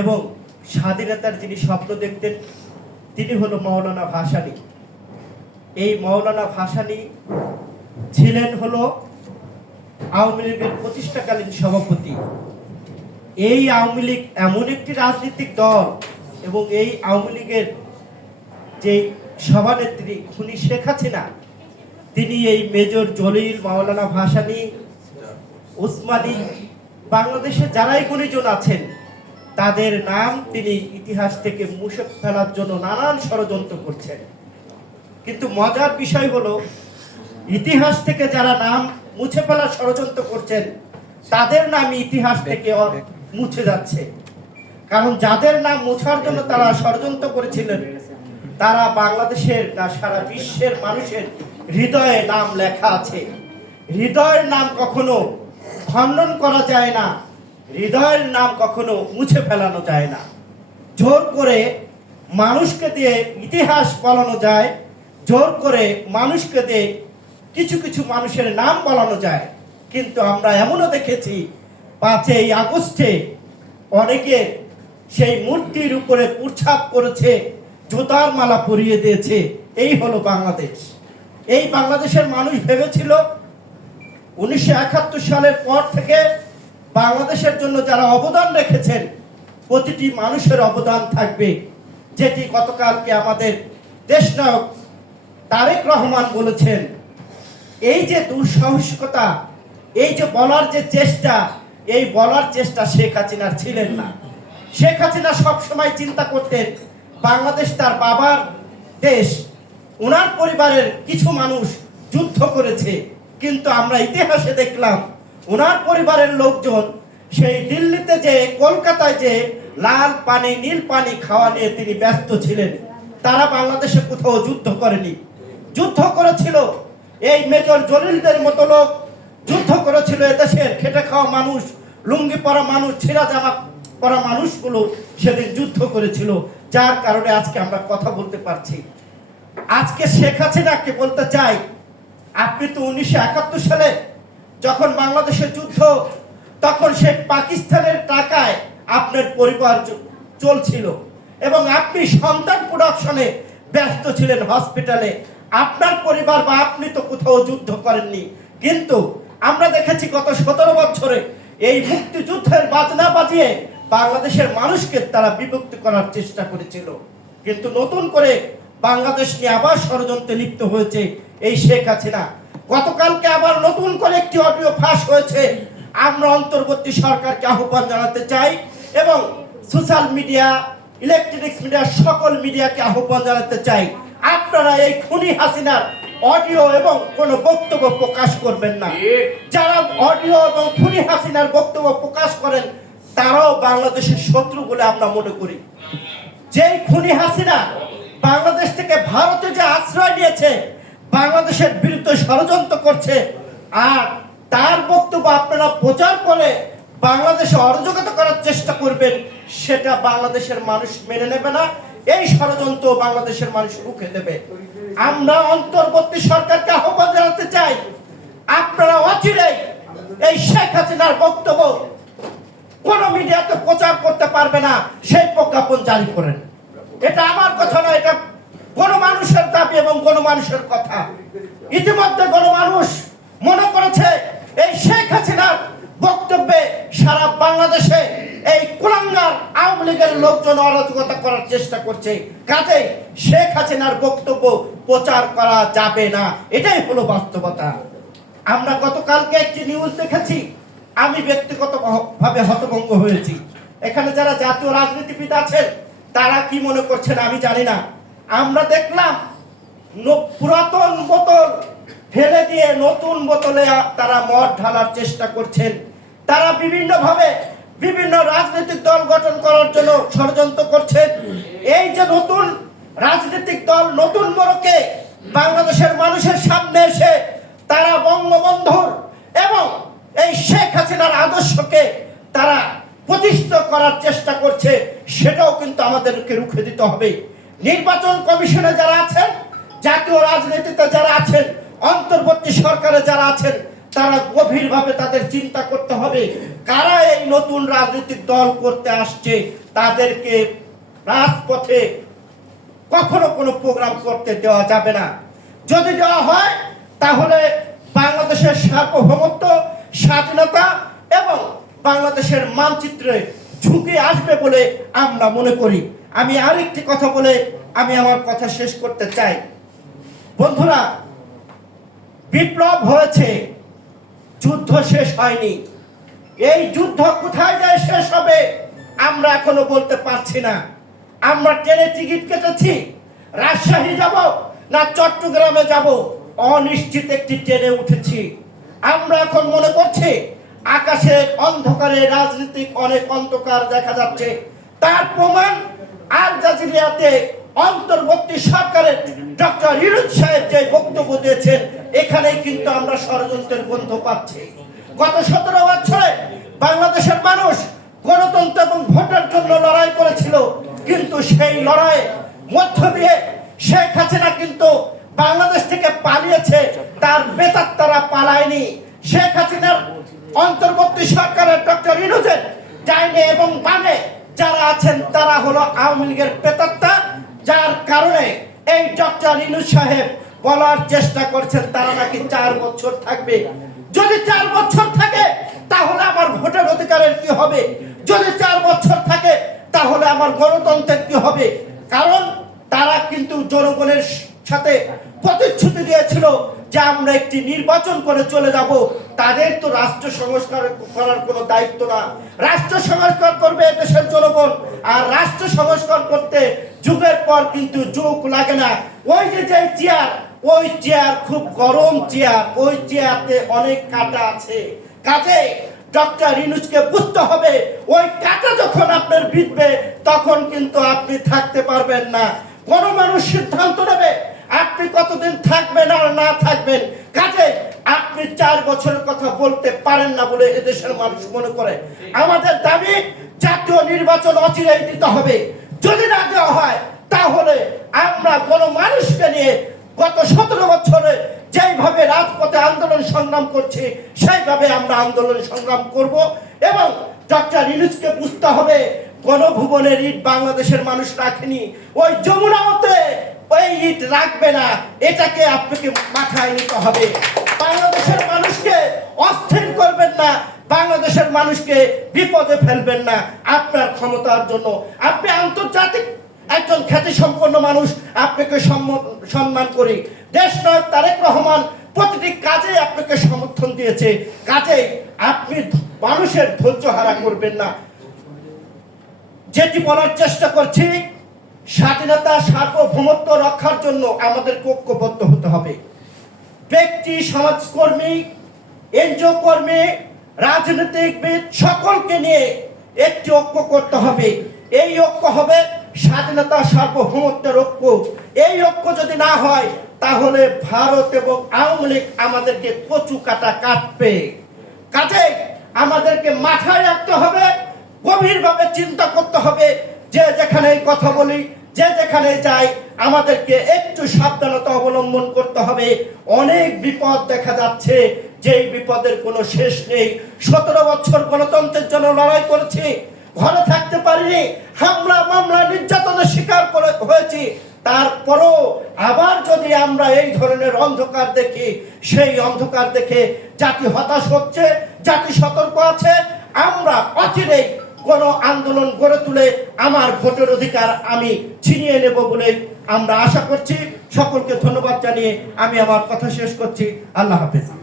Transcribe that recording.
এবং স্বাধীনতার যিনি স্বপ্ন দেখতেন, তিনি হলো মৌলানা ভাসানী। এই মৌলানা ভাসানী ছিলেন হলো আওয়ামী লীগের প্রতিষ্ঠাকালীন সভাপতি। এই আওয়ামী লীগ এমন একটি রাজনৈতিক দল এবং এই আওয়ামী লীগের যে সভানেত্রী খুনি শেখ হাসিনা, তিনি এই মেজর জলিল মাওলানা ভাসানী, উসমানী বাংলাদেশে যারাই গুণীজন আছেন তাদের নাম তিনি ইতিহাস থেকে মুছে ফেলার জন্য নানান ষড়যন্ত্র করছেন। কিন্তু মজার বিষয় হলো, ইতিহাস থেকে যারা নাম মুছে ফেলার ষড়যন্ত্র করছেন, তাদের নাম ইতিহাস থেকে মুছে যাচ্ছে। কারণ যাদের নাম মুছার জন্য তারা ষড়যন্ত্র করেছিলেন, তারা বাংলাদেশের না, সারা বিশ্বের মানুষের হৃদয়ে নাম লেখা আছে। হৃদয়ের নাম কখনো খণ্ডন করা যায় না। হৃদয়ের নাম কখনো মুছে ফেলানো যায় না। জোর করে মানুষকে দিয়ে ইতিহাস বলানো যায়, জোর করে মানুষকে দিয়ে কিছু কিছু মানুষের নাম বলানো যায়। কিন্তু আমরা এমনও দেখেছি, পাঁচই আগস্টে অনেকে সেই মূর্তির উপরে উৎসাপ করেছে, জুতার মালা পরিয়ে দিয়েছে। এই হলো বাংলাদেশ। এই বাংলাদেশের মানুষ ভেবেছিল, উনিশশো একাত্তর সালের পর থেকে বাংলাদেশের জন্য যারা অবদান রেখেছেন, প্রতিটি মানুষের অবদান থাকবে। যেটি গতকালকে আমাদের দেশনায়ক তারেক রহমান বলেছেন, এই যে দুঃসাহসিকতা, এই যে বলার যে চেষ্টা, এই বলার চেষ্টা শেখ হাসিনার ছিলেন না। শেখ হাসিনা সবসময় চিন্তা করতেন, বাংলাদেশ তার বাবার দেশ, ওনার পরিবারের কিছু মানুষ যুদ্ধ করেছে, কিন্তু আমরা ইতিহাসে দেখলাম ওনার পরিবারের লোকজন সেই দিল্লিতে যে, কলকাতায় যে লাল পানি, নীল পানি খাওয়া নিয়ে তিনি ব্যস্ত ছিলেন, তারা বাংলাদেশে কোথাও যুদ্ধ করেনি। যুদ্ধ করেছিল এই মেজর জলিলদের মতো লোক, যুদ্ধ করেছিল এদেশের খেটে খাওয়া মানুষ, লুঙ্গি পরা মানুষ, ছিঁড়া জামা পরা মানুষগুলো সেদিন যুদ্ধ করেছিল, যার কারণে আজকে আমরা কথা বলতে পারছি। আজকে শেখ হাসিনাকে বলতে চাই, আপনি তো উনিশশো একাত্তর সালে যখন বাংলাদেশে যুদ্ধ, তখন সে পাকিস্তানের টাকায় আপনার পরিবার চলছিল। এবং আপনি সন্তান প্রোডাকশনে ব্যস্ত ছিলেন হসপিটালে আপনার পরিবার বা আপনি তো কোথাও যুদ্ধ করেননি। কিন্তু আমরা দেখেছি গত সতেরো বছরে এই মুক্তিযুদ্ধের বাজনা বাজিয়ে বাংলাদেশের মানুষকে তারা বিভক্ত করার চেষ্টা করেছিল। কিন্তু নতুন করে বাংলাদেশ নিয়ে আবার ষড়যন্ত্রে লিপ্ত হয়েছে এই শেখ হাসিনা। গতকালকে আবার নতুন করে একটি অডিও ফাঁস হয়েছে। আমরা অন্তর্বর্তী সরকারকে আহ্বান জানাতে চাই এবং সোশ্যাল মিডিয়া ইলেকট্রনিক্স মিডিয়া সকল মিডিয়াকে আহ্বান জানাতে চাই। আপনারা এই খুনি হাসিনার অডিও এবং কোনো বক্তব্য প্রকাশ করবেন না। যারা অডিও এবং খুনি হাসিনার বক্তব্য প্রকাশ করেন তারাও বাংলাদেশের শত্রু বলে আমরা মনে করি। যেই খুনি হাসিনা বাংলাদেশ থেকে ভারতে যে আশ্রয় নিয়েছে বাংলাদেশের বিরুদ্ধে ষড়যন্ত্র করছে। আর তার বক্তব্য আপনারা প্রচার করে বাংলাদেশে অরাজকতা করার চেষ্টা করবেন, সেটা বাংলাদেশের মানুষ মেনে নেবে না। এই ষড়যন্ত্র বাংলাদেশের মানুষ রুখে দেবে। আমরা অন্তর্বর্তী সরকারকে আহ্বান জানাতে চাই, আপনারা অচিরেই এই শেখ হাসিনার বক্তব্য কোন মিডিয়াতে প্রচার করতে পারবে না, সেই প্রজ্ঞাপন জারি করেন। এটা আমার কথা নয়, এটা কোন মানুষের দাবি এবং কোন মানুষের কথা। ইতিমধ্যে কোন মানুষ মনে করেছে, এই শেখ হাসিনার বক্তব্যে সারা বাংলাদেশে এই কুলাঙ্গার আওয়ামী লীগের লোকজন অরাজকতা করার চেষ্টা করছে। কাজে শেখ হাসিনার বক্তব্য প্রচার করা যাবে না। এটাই হলো বাস্তবতা। আমরা গতকালকে একটি নিউজ দেখেছি। আমি ব্যক্তিগত ভাবে হতভঙ্গ হয়েছি। এখানে যারা জাতীয় রাজনীতিবিদ আছেন, তারা কি মনে করছেন আমি জানি না। আমরা দেখলাম পুরাতন বোতল ফেলে দিয়ে নতুন বোতলে তারা মদ ঢালার চেষ্টা করছেন। তারা বিভিন্ন ভাবে বিভিন্ন রাজনৈতিক দল গঠন করার জন্য ষড়যন্ত্র করছেন। এই যে নতুন রাজনৈতিক দল, নতুন মোড়কে বাংলাদেশের মানুষের সামনে এসে তারা বঙ্গবন্ধুর এবং এই শেখ হাসিনার আদর্শকে তারা প্রতিষ্ঠিত করার চেষ্টা করছে, সেটাও কিন্তু আমাদেরকে রুখে দিতে হবে। নির্বাচন কমিশনে যারা আছেন, জাতীয় রাজনীতিতে যারা আছেন, অন্তর্বর্তী সরকারে যারা আছেন, তারা গভীরভাবে তাদের চিন্তা করতে হবে, কারা এই নতুন রাজনৈতিক দল করতে আসছে, তাদেরকে রাজপথে কখনো কোনো প্রোগ্রাম করতে দেওয়া যাবে না। যদি দেওয়া হয়, তাহলে বাংলাদেশের সার্বভৌমত্ব, স্বাধীনতা এবং বাংলাদেশের মানচিত্রে ঝুঁকি আসবে বলে আমরা মনে করি। আমি আরেকটি কথা বলে আমি আমার কথা শেষ করতে চাই। বন্ধুরা, বিপ্লব হয়েছে, যুদ্ধ শেষ হয়নি। এই যুদ্ধ কোথায় যায় শেষ হবে, আমরা এখনও বলতে পারছি না। আমরা ট্রেনে টিকিট কেটেছি, রাজশাহী যাব না চট্টগ্রামে যাব? অনিশ্চিত একটি ট্রেনে উঠেছি। আমরা এখন মনে করছি, আকাশের অন্ধকারে রাজনীতিক অনেক অন্ধকার দেখা যাচ্ছে। তার প্রমাণ আল জাজিরিয়াতে অন্তর্বর্তী সরকারের ডক্টর ইরুদ সাহেব যে বক্তব্য দিয়েছেন, এখানেই কিন্তু আমরা ষড়যন্ত্রের গন্ধ পাচ্ছি। গত সতেরো বছরে বাংলাদেশের মানুষ গণতন্ত্র এবং ভোটের জন্য লড়াই করেছিল, কিন্তু সেই লড়াই মধ্য দিয়ে শেখ হাসিনা কিন্তু বাংলাদেশ থেকে পালিয়েছে, তার বেতার তারা পালায়নি। শেখ হাসিনার অন্তর্বর্তী সরকারের ডক্টর ইনুজের ডাইনে এবং বামে যারা আছেন, তারা হলো আওয়ামী লীগের পেতাত্তা যার কারণে এই ডক্টর ইনুজ সাহেব বলার চেষ্টা করছেন, তারা নাকি চার বছর থাকবে। যদি চার বছর থাকে, তাহলে আমার ভোটের অধিকারের কি হবে? যদি চার বছর থাকে, তাহলে আমার গণতন্ত্রের কি হবে? কারণ তারা কিন্তু জনগণের সাথে প্রতিশ্রুতি দিয়েছিল যে আমরা একটি নির্বাচন করে চলে যাব। তাদের তো রাষ্ট্র সংস্কার করার কোনো দায়িত্ব না। রাষ্ট্র সংস্কার করবে দেশের জনগণ, আর রাষ্ট্র সংস্কার করতে যুগের পর কিন্তু যুগ লাগে না। ওই যে যে চেয়ার, ওই চেয়ার খুব গরম চেয়ার, ওই চেয়ারতে অনেক কাটা আছে। কাজে ডক্টর ইনুজকে বুঝতে হবে, ওই কাটা যখন আপনার বিধবে তখন কিন্তু আপনি থাকতে পারবেন না। কোন মানুষ সিদ্ধান্ত নেবে, আপনি কতদিন থাকবেন আর না থাকবেন। কাজে চার বছরের কথা বলতে পারেন না বলে এদেশের মানুষ মনে করে। আমাদের দাবি, জাতীয় নির্বাচন অচিরেই দিতে হবে। যদি না দেওয়া হয়, তাহলে আমরা কোন মানুষকে নিয়ে গত সতেরো বছরে যেইভাবে রাজপথে আন্দোলন সংগ্রাম করছি, সেইভাবে আমরা আন্দোলন সংগ্রাম করব এবং ডক্টর ইনুজকে বুঝতে হবে, গণভুবনের ইট বাংলাদেশের মানুষ রাখেনি। ওই যমুনা মতে ওই ইট রাখবে না, এটাকে আপনাকে মাথায় নিতে হবে। বাংলাদেশের মানুষকে অস্থির করবেন না, বাংলাদেশের মানুষকে বিপদে ফেলবেন না। আপনার ক্ষমতার জন্য। আপনি আন্তর্জাতিক একজন খ্যাতি সম্পন্ন মানুষ, আপনাকে সম্মান করি। দেশ নায়ক তারেক রহমান প্রতিটি কাজে আপনাকে সমর্থন দিয়েছে। কাজে আপনি মানুষের ধৈর্য হারা করবেন না। যেটি বলার চেষ্টা করছি, স্বাধীনতা, সার্বভৌমত্ব রক্ষার জন্য আমাদের ঐক্যবদ্ধ হতে হবে। ব্যক্তি, সমাজকর্মী এনজিও কর্মী রাজনীতিকবিদ সকলকে নিয়ে একটি ঐক্য করতে হবে। এই ঐক্য হবে স্বাধীনতা সার্বভৌমত্বের ঐক্য এই ঐক্য যদি না হয়, তাহলে ভারত এবং আওয়ামী লীগ আমাদেরকে কচু কাটা কাটবে। কাজে আমাদেরকে মাথায় রাখতে হবে, গভীরভাবে চিন্তা করতে হবে। যে যেখানে কথা বলি যে যেখানে যাই, আমাদেরকে একটু সাবধানতা অবলম্বন করতে হবে। অনেক বিপদ দেখা যাচ্ছে, যেই বিপদের কোনো শেষ নেই। সতেরো বছর গণতন্ত্রের জন্য লড়াই করেছি, ঘরে থাকতে পারিনি, হামলা, মামলা, নির্যাতনের শিকার করে হয়েছি। তারপরও আবার যদি আমরা এই ধরনের অন্ধকার দেখি, সেই অন্ধকার দেখে জাতি হতাশ হচ্ছে, জাতি সতর্ক আছে, আমরা অচিরেই কোন আন্দোলন গড়ে তুলে আমার ভোটের অধিকার আমি ছিনিয়ে নেব বলে আমরা আশা করছি। সকলকে ধন্যবাদ জানিয়ে আমি আমার কথা শেষ করছি। আল্লাহ হাফেজ।